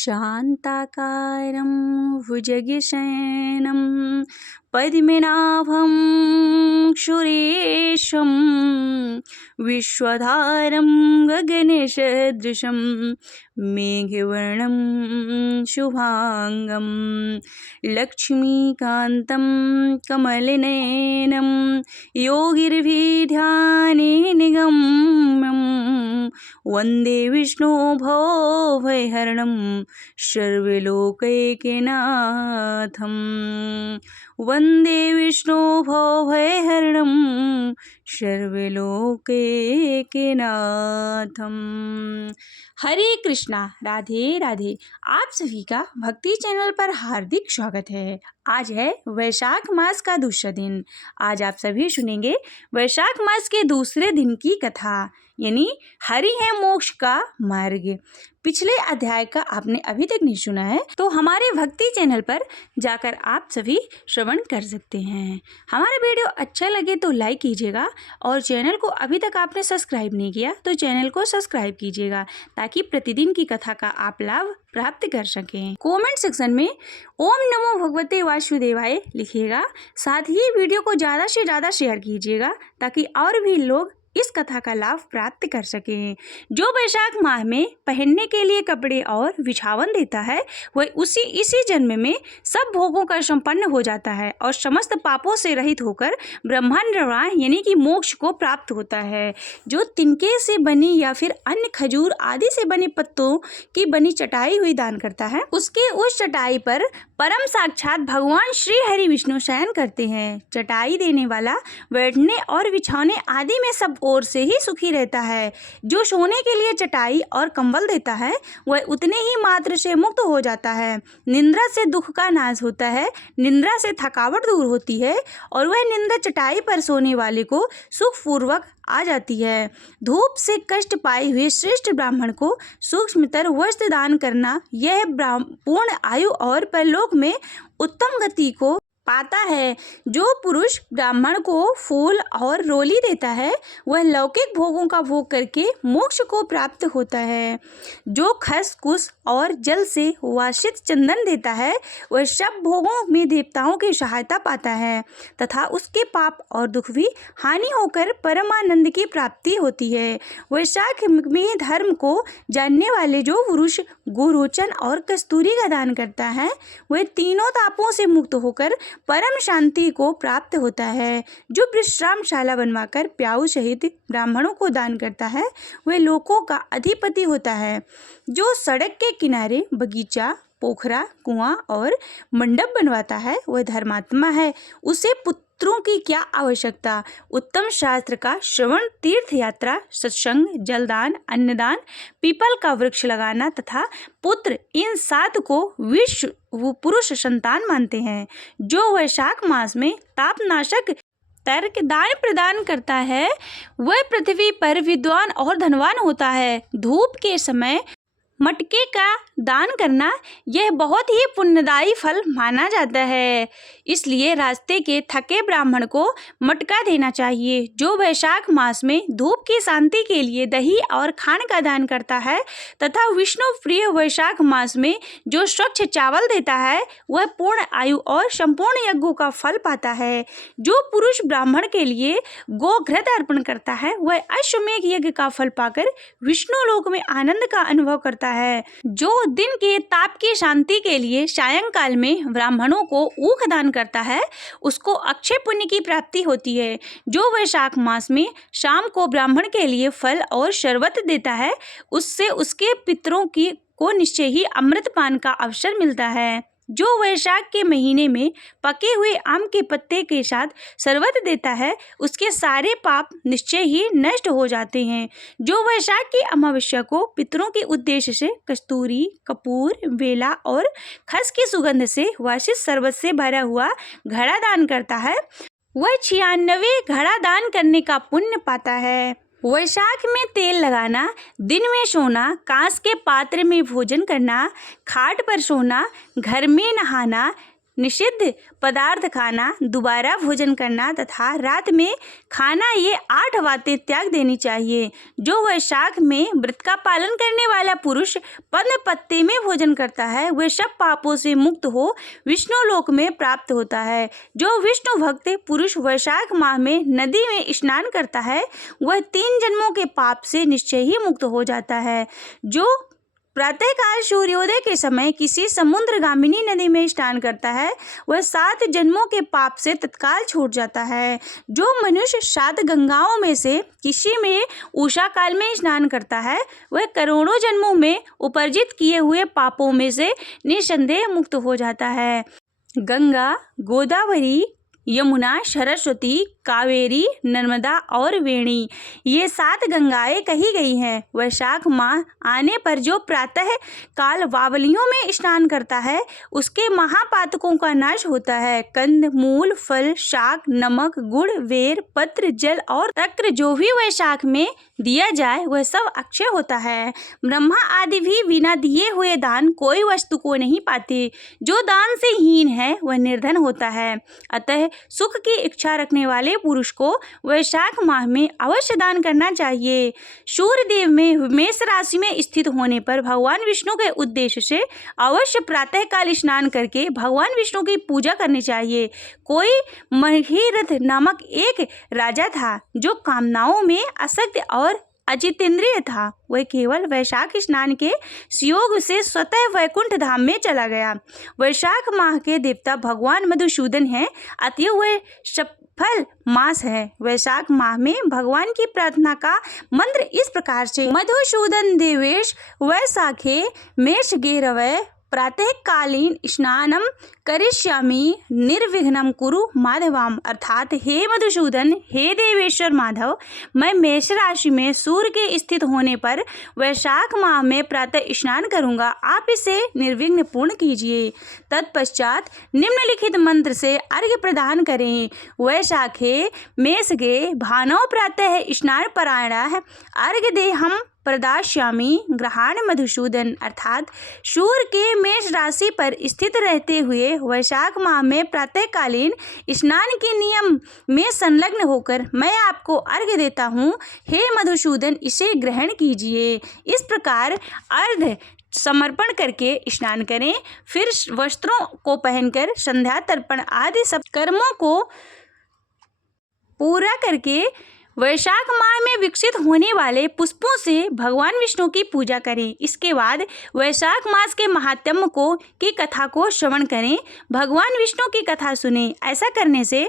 शान्ताकारं भुजगशयनं पद्मनाभं सुरेशं विश्वधारं गगनसदृशं मेघवर्णं शुभांगं लक्ष्मीकान्तं कमलनयनं योगिर्भिध्यानेन गम्यं वन्दे विष्णुभवभयहरणं सर्वलोकैकनाथं वन्दे विष्णुभवभयहरणं सर्वलोकैकनाथं। हरे कृष्णा, राधे राधे। आप सभी का भक्ति चैनल पर हार्दिक स्वागत है। आज है वैशाख मास का दूसरा दिन। आज आप सभी सुनेंगे वैशाख मास के दूसरे दिन की कथा, यानी हरि है मोक्ष का मार्ग। पिछले अध्याय का आपने अभी तक नहीं सुना है तो हमारे भक्ति चैनल पर जाकर आप सभी श्रवण कर सकते हैं। हमारा वीडियो अच्छा लगे तो लाइक कीजिएगा और चैनल को अभी तक आपने सब्सक्राइब नहीं किया तो चैनल को सब्सक्राइब कीजिएगा ताकि प्रतिदिन की कथा का आप लाभ प्राप्त कर सकें। कमेंट सेक्शन में ओम नमो भगवते वासुदेवाय लिखिएगा। साथ ही वीडियो को ज़्यादा से ज़्यादा शेयर कीजिएगा ताकि और भी लोग इस कथा का लाभ प्राप्त कर सकें। जो वैशाख माह में पहनने के लिए कपड़े और बिछावन देता है वह इसी जन्म में सब भोगों का संपन्न हो जाता है और समस्त पापों से रहित होकर ब्रह्मांड यानी कि मोक्ष को प्राप्त होता है। जो तिनके से बनी या फिर अन्य खजूर आदि से बने पत्तों की बनी चटाई हुई दान करता है, उसके उस चटाई पर परम साक्षात भगवान श्री हरि विष्णु शयन करते हैं। चटाई देने वाला बैठने और बिछाने आदि में सब ओर से ही सुखी रहता है। जो सोने के लिए चटाई और कंबल देता है वह उतने ही मात्र से मुक्त हो जाता है। निंद्रा से दुख का नाश होता है, निंद्रा से थकावट दूर होती है और वह निंदा चटाई पर सोने वाले को सुखपूर्वक आ जाती है। धूप से कष्ट पाए हुए श्रेष्ठ ब्राह्मण को सूक्ष्मतर वस्त्र दान करना यह पूर्ण आयु और परलोक में उत्तम गति को पाता है। जो पुरुष ब्राह्मण को फूल और रोली देता है वह लौकिक भोगों का भोग करके मोक्ष को प्राप्त होता है। जो खस कुश और जल से वासित चंदन देता है वह सब भोगों में देवताओं की सहायता पाता है तथा उसके पाप और दुख भी हानि होकर परमानंद की प्राप्ति होती है। वैशाख में धर्म को जानने वाले जो पुरुष गोरोचन और कस्तूरी का दान करता है वह तीनों तापों से मुक्त होकर परम शांति को प्राप्त होता है। जो विश्रामशाला बनवाकर प्याऊ सहित ब्राह्मणों को दान करता है वह लोकों का अधिपति होता है। जो सड़क के किनारे बगीचा, पोखरा, कुआं और मंडप बनवाता है वह धर्मात्मा है। उसे पुत्रों की क्या आवश्यकता। उत्तम शास्त्र का श्रवण, तीर्थ यात्रा, सत्संग, जलदान, अन्नदान, पीपल का वृक्ष लगाना तथा पुत्र, इन 7 को विश्व पुरुष संतान मानते हैं। जो वैशाख मास में तापनाशक तर्क दान प्रदान करता है वह पृथ्वी पर विद्वान और धनवान होता है। धूप के समय मटके का दान करना यह बहुत ही पुण्यदायी फल माना जाता है, इसलिए रास्ते के थके ब्राह्मण को मटका देना चाहिए। जो वैशाख मास में धूप की शांति के लिए दही और खांड का दान करता है तथा विष्णु प्रिय वैशाख मास में जो स्वच्छ चावल देता है वह पूर्ण आयु और संपूर्ण यज्ञों का फल पाता है। जो पुरुष ब्राह्मण के लिए गोघृत अर्पण करता है वह अश्वमेध यज्ञ का फल पाकर विष्णु लोक में आनंद का अनुभव करता है। जो दिन के ताप की शांति के लिए सायंकाल में ब्राह्मणों को ऊख दान करता है उसको अक्षय पुण्य की प्राप्ति होती है। जो वैशाख मास में शाम को ब्राह्मण के लिए फल और शरबत देता है उससे उसके पितरों को निश्चय ही अमृत पान का अवसर मिलता है। जो वैशाख के महीने में पके हुए आम के पत्ते के साथ शरबत देता है उसके सारे पाप निश्चय ही नष्ट हो जाते हैं। जो वैशाख की अमावस्या को पितरों के उद्देश्य से कस्तूरी, कपूर, बेला और खस की सुगंध से वासित शरबत से भरा हुआ घड़ा दान करता है वह 96 घड़ा दान करने का पुण्य पाता है। वैशाख में तेल लगाना, दिन में सोना, कांस के पात्र में भोजन करना, खाट पर सोना, घर में नहाना, निषिद्ध पदार्थ खाना, दोबारा भोजन करना तथा रात में खाना, ये 8 बातें त्याग देनी चाहिए। जो वैशाख में व्रत का पालन करने वाला पुरुष पद्म पत्ते में भोजन करता है वह सब पापों से मुक्त हो विष्णु लोक में प्राप्त होता है। जो विष्णु भक्त पुरुष वैशाख माह में नदी में स्नान करता है वह 3 जन्मों के पाप से निश्चय ही मुक्त हो जाता है। जो प्रातःकाल सूर्योदय के समय किसी समुद्रगामिनी नदी में स्नान करता है वह 7 जन्मों के पाप से तत्काल छूट जाता है। जो मनुष्य 7 गंगाओं में से किसी में उषा काल में स्नान करता है वह करोड़ों जन्मों में उपार्जित किए हुए पापों में से निसंदेह मुक्त हो जाता है। गंगा, गोदावरी, यमुना, सरस्वती, कावेरी, नर्मदा और वेणी, ये 7 गंगाएं कही गई हैं। वैशाख माह आने पर जो प्रातः काल बावलियों में स्नान करता है उसके महापातकों का नाश होता है। कंद, मूल, फल, शाक, नमक, गुड़, बेर, पत्र, जल और तक्र जो भी वैशाख में दिया जाए वह सब अक्षय होता है। ब्रह्मा आदि भी बिना दिए हुए दान कोई वस्तु को नहीं पाते। जो दान से हीन है वह निर्धन होता है। अतः सुख की इच्छा रखने वाले पुरुष को वैशाख माह में अवश्य दान करना चाहिए। सूर्यदेव में मेष राशि में स्थित होने पर भगवान विष्णु के उद्देश्य से अवश्य प्रातःकाल स्नान करके भगवान विष्णु की पूजा करनी चाहिए। कोई महीरथ नामक एक राजा था जो कामनाओं में आसक्त और अजितेंद्रिय था। वह केवल वैशाख स्नान के सुयोग से स्वतः वैकुंठ धाम में चला गया। वैशाख माह के देवता भगवान मधुसूदन हैं, अतएव वह सफल मास है। वैशाख माह में भगवान की प्रार्थना का मंत्र इस प्रकार से: मधुसूदन देवेश वैशाखे मेष गेरवै प्रातःकालीन स्नानम करिष्यामि निर्विघ्नं कुरु माधवाम। अर्थात हे मधुसूदन, हे देवेश्वर माधव, मैं मेष राशि में सूर्य के स्थित होने पर वैशाख माह में प्रातः स्नान करूंगा, आप इसे निर्विघ्न पूर्ण कीजिए। तत्पश्चात निम्नलिखित मंत्र से अर्घ्य प्रदान करें: वैशाखे मेषगे भानौ प्रातः स्नान परायणः अर्घ्य देहम प्रदास्यामि ग्रहाण मधुसूदन। अर्थात सूर्य के मेष राशि पर स्थित रहते हुए वैशाख माह में प्रातःकालीन स्नान के नियम में संलग्न होकर मैं आपको अर्घ्य देता हूँ, हे मधुसूदन, इसे ग्रहण कीजिए। इस प्रकार अर्घ्य समर्पण करके स्नान करें। फिर वस्त्रों को पहनकर संध्या तर्पण आदि सब कर्मों को पूरा करके वैशाख माह में विकसित होने वाले पुष्पों से भगवान विष्णु की पूजा करें। इसके बाद वैशाख मास के महात्म्य की कथा को श्रवण करें, भगवान विष्णु की कथा सुनें। ऐसा करने से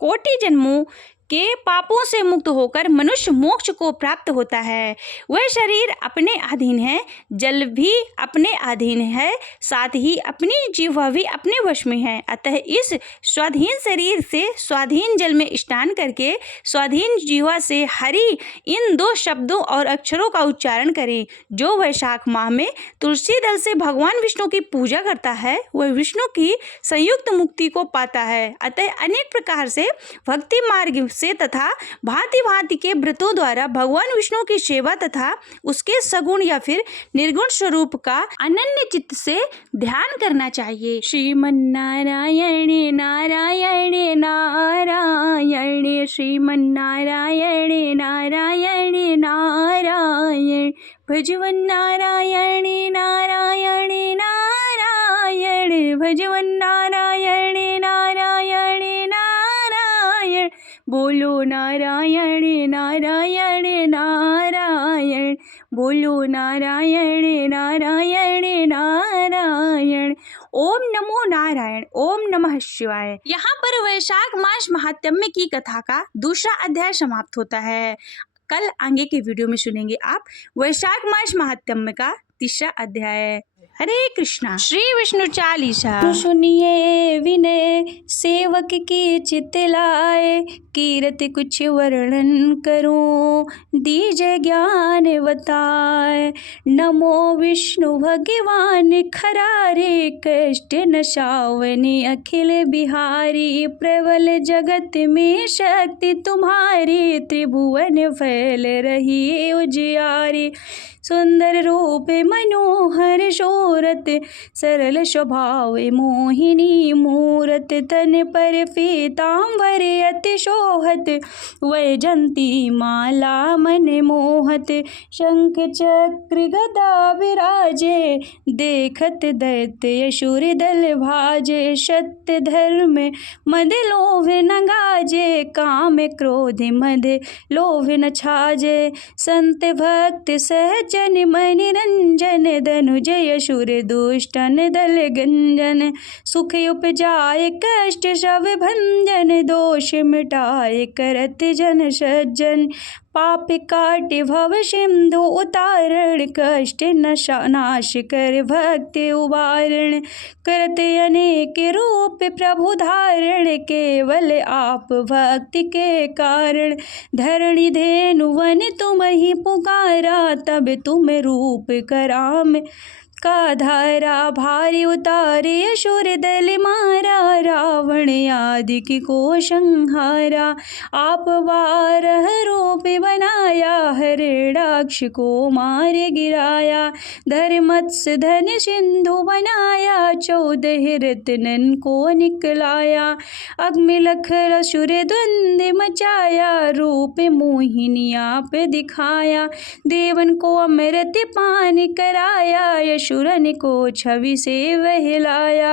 कोटि जन्मों के पापों से मुक्त होकर मनुष्य मोक्ष को प्राप्त होता है। वह शरीर अपने अधीन है, जल भी अपने अधीन है, साथ ही अपनी जीवा भी अपने वश में है। अतः इस स्वाधीन शरीर से स्वाधीन जल में स्नान करके स्वाधीन जीवा से हरि इन 2 शब्दों और अक्षरों का उच्चारण करें। जो वैशाख माह में तुलसी दल से भगवान विष्णु की पूजा करता है वह विष्णु की संयुक्त मुक्ति को पाता है। अतः अनेक प्रकार से भक्ति मार्ग से तथा भांति भांति के व्रतों द्वारा भगवान विष्णु की सेवा तथा उसके सगुण या फिर निर्गुण स्वरूप का अनन्य चित्त से ध्यान करना चाहिए। श्रीमन्नारायण नारायण नारायण, श्रीमन्नारायण नारायण नारायण, भजवन नारायण नारायण नारायण, भजवन नारायण नारायण नारायण, बोलो नारायण नारायण नारायण, बोलो नारायण नारायण नारायण। ओम नमो नारायण, ओम नमः शिवाय। यहाँ पर वैशाख मास महात्म्य की कथा का दूसरा अध्याय समाप्त होता है। कल आगे के वीडियो में सुनेंगे आप वैशाख मास महात्म्य का तीसरा अध्याय। हरे कृष्णा। श्री विष्णु चालीसा। सुनिए विनय सेवक की चित लाए, कीरत कुछ वर्णन करूं दीजे ज्ञान बताए। नमो विष्णु भगवान खरारे, कष्ट नशावनी अखिल बिहारी। प्रबल जगत में शक्ति तुम्हारी, त्रिभुवन फैल रही उजियारी। सुंदर रूप मनोहर शो मनोरथ सरल स्वभाव मोहिनी मूरत तन पर पीतांबर अति शोहत वैजंती माला मन मोहत शंख चक्र गदा विराजे देखत दैत्य असुर दल भाजे सत्य धर्म मद लोभ न गाजे काम क्रोध मद लोभ न छाजे संत भक्त सहजन मन रंजन धनुजय असुर दुष्टन दल गंजन सुख उपजाए कष्ट सब भंजन दोष मिटाए करत जन सज्जन पाप काट भव सिंधु उतारण कष्ट नाश कर भक्ति उबारण करते अनेक रूप प्रभु धारण केवल आप भक्ति के कारण धरणी धेनु वन तुम ही पुकारा तब तुम रूप कराम का धारा भारी उतारे असुर दल मारा रावण आदि की को संहारा आप बारह रूप बनाया हरिणाक्ष को मार गिराया धर्मत्स्य धन सिंधु बनाया 14 रत्नन को निकलाया अग्निलखर असुर द्वंद मचाया रूप मोहिनी आप दिखाया देवन को अमृत पान कराया असुरन को छवि से वहलाया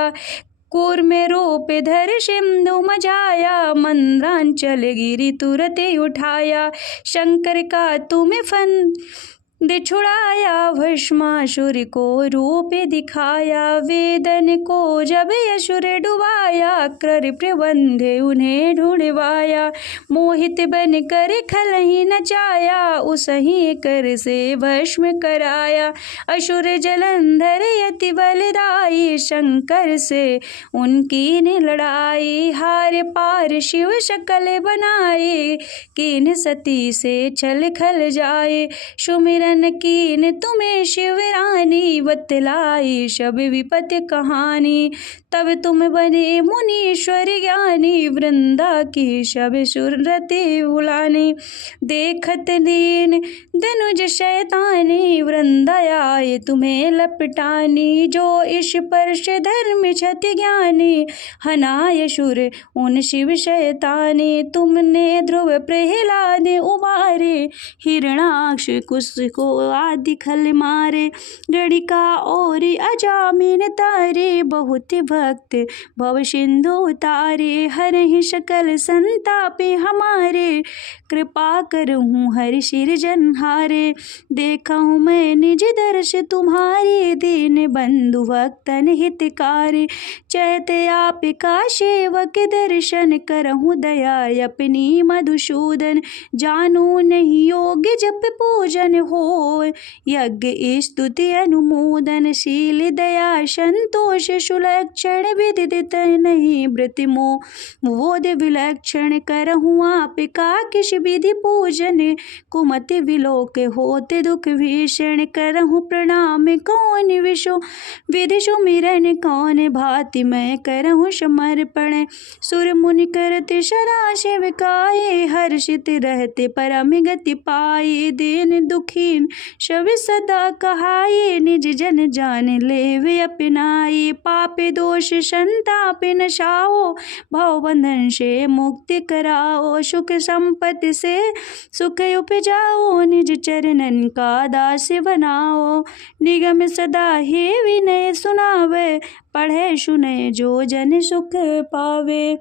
कूर में रूप धर सिंधु मचाया मंद्रांचल गिरी तुरत उठाया शंकर का तुम्हें फन दे छुड़ाया भस्मासुर को रूप दिखाया वेदन को जब असुर डुबाया कर प्रबंध उन्हें ढूंढवाया मोहित बन कर खल ही नचाया उसही कर से भस्म कराया असुर जलंधर यति बलदाई शंकर से उनकी ने लड़ाई हार पार शिव शकल बनाए कीन सती से छल खल जाए सुमिर कीन तुम्हें शिवरानी बतलाई शब विपत कहानी तब तुम बने मुनीश्वर ज्ञानी वृंदा की शब सुरति बुलानी देखत दीन धनुज शैतानी वृंदा आए तुम्हें लपटानी जो इस परश धर्म क्षति ज्ञानी हनाय सुर उन शिव शैतानी तुमने ध्रुव प्रहलाद उबारे हिरणाक्ष कुश को आदि खल मारे गणिका और अजामिन तारे बहुत भक्त भव सिंधु उतारे हर ही सकल संतापे हमारे कृपा करहूँ हर सिरजनहारे देखा हूँ मैं निज दर्श तुम्हारे दीन बंधु भक्तन हितकारी चैते आप का सेवक दर्शन करहूँ दया अपनी मधुसूदन जानू नहीं योग्य जप पूजन हो यज्ञ स्तुति अनुमोदन शील दया संतोष सुलक्षण विदित नहीं वृतिमो बोध विलक्षण करहूँ आप का किस विधि पूजन कुमति विलोक होते दुख भीषण करहूँ प्रणाम कौन विशो विधि सुमिरन कौन भांति मैं करहूँ समर्पण सुर मुनि करते सदा शिवकाये हर्षित रहते परम गति पाए दीन दुखीन शव सदा कहाये निज जन जान लेवे अपनाई पापे दोष संताप नशाओ भव बंधन से मुक्ति कराओ सुख संपत्ति से सुख उपजाओ निज चरणन का दास बनाओ निगम सदा ही विनय सुनावे पढ़े सुने जो जन सुख पावे।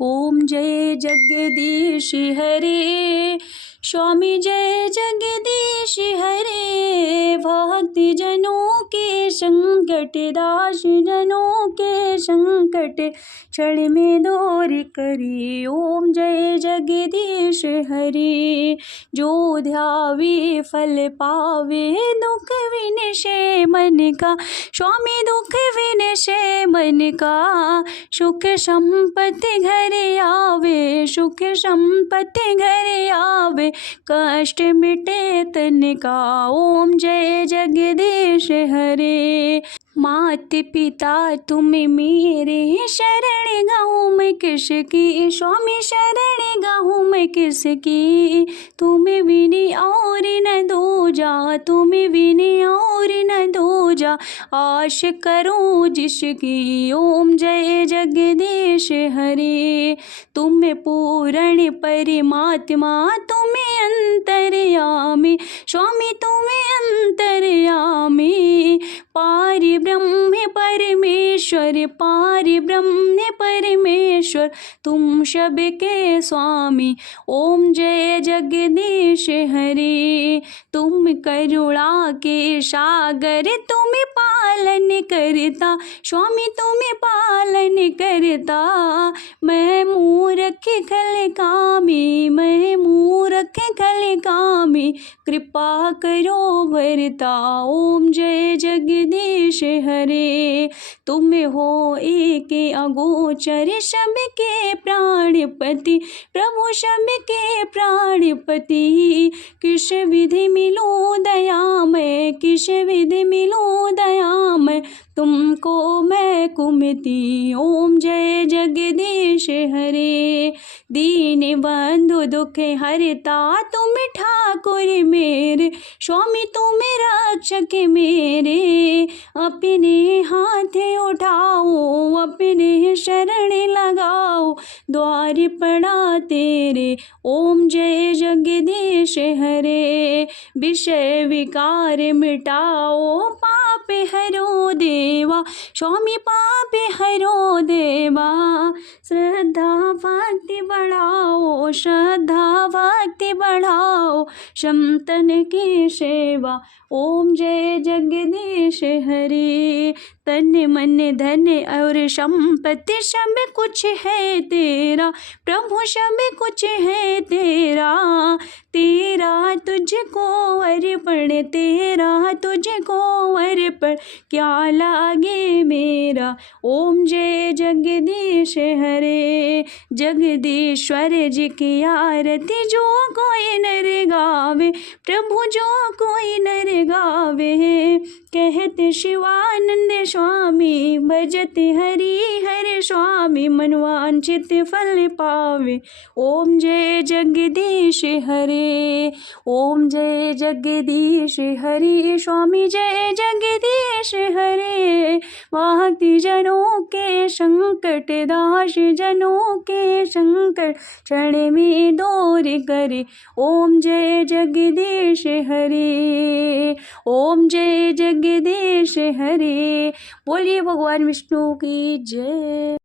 ओम जय जगदीश हरे स्वामी जय जगदीश हरे भक्ति जनों के संकट दास जनों के संकट क्षण में दूर करी। ओम जय जगदीश हरे जो ध्यावे फल पावे दुख विनशे मन का स्वामी दुख विनशे मन का सुख संपत्ति घर आवे सुख संपत्ति घर आवे कष्ट मिटे तन का। ओम जय जगदीश हरे। मात पिता तुम मेरे, शरण गाऊँ मैं किसकी, स्वामी शरण गाऊँ मैं किसकी। तुम बिन और न दूजा, तुम बिन और न दूजा, आश करो जिसकी। ओम जय जगदीश हरे। तुम पूर्ण परमात्मा, तुम अंतर्यामी, स्वामी तुम अंतर्यामी। पार ब्रह्म परमेश्वर, पार ब्रह्म परमेश्वर, तुम सबके स्वामी। ओम जय जगदीश हरे। तुम करुणा के सागर, तुम पालन करता, स्वामी तुम पालन करता। मैं मूर्ख खल कामी, मैं मूर्ख खल कामी, कृपा करो भरता। ओम जय जगदीश हरे। तुम हो एक अगोचर, सबके प्राणपति, प्रभु सबके प्राणपति। किस विधि मिलो दया मैं, किस विधि मिलो दया मैं, तुमको मैं कुमति। ओम जय जगदीश हरे। दीन बंधु दुख हरता, तुम ठाकुर मेरे, स्वामी तुम रक्षक मेरे। अपने हाथ उठाओ, अपने शरण लगाओ, द्वार पड़ा तेरे। ओम जय जगदीश हरे। विषय विकार मिटाओ, पाप हरो देवा, स्वामी पाप हरो देवा। श्रद्धा भक्ति बढ़ाओ, श्रद्धा भक्ति बढ़ाओ, संतन की सेवा। ओम जय जगदीश हरे। तन मन धन और संपत्ति सब कुछ है तेरा, प्रभु सब कुछ है तेरा। तेरा तुझको अर्पण, तेरा तुझको अर्पण, क्या लागे मेरा। ओम जय जगदीश हरे। जगदीश्वर जी की आरती जो कोई नर गावे, प्रभु जो कोई नर गावे। कहते शिवानंद स्वामी, भजते हरि हर स्वामी, मनवांछित फल पावे। ओम जय जगदीश हरे। ओम जय जगदीश हरे। स्वामी जय जगदीश हरे। भक्ति जनों के संकट, दास जनों के संकट, क्षण में दूर करे। ओम जय जगदीश हरे। ओम जय जगदीश हरे। बोलिए भगवान विष्णु की जय।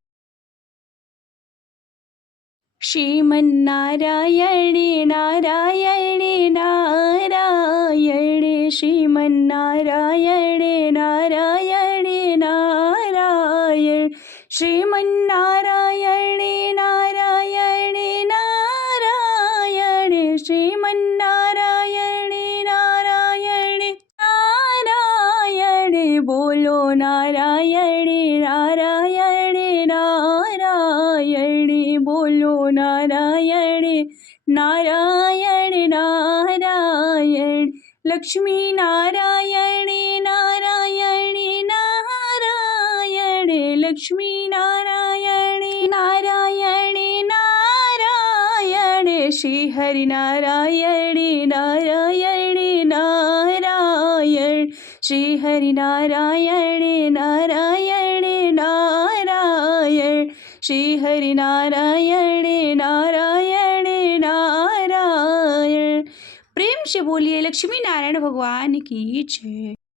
श्रीमन्नारायण नारायण नारायण, श्रीमन्नारायण नारायण नारायण, श्रीमन्नारायण नारायण नारायण, श्रीमन्नारायण नारायण नारायण। बोलो नारायण नारायण नारायण, बोलो नारायण नारायण नारायण। लक्ष्मी नारायण नारायण नारायण, लक्ष्मी नारायण नारायण नारायण, श्री हरि नारायण नारायण नारायण, श्री हरि नारायण नारायण नारायण, श्री हरि नारायण नारायण नारायण। प्रेम से बोलिए लक्ष्मी नारायण भगवान की जय।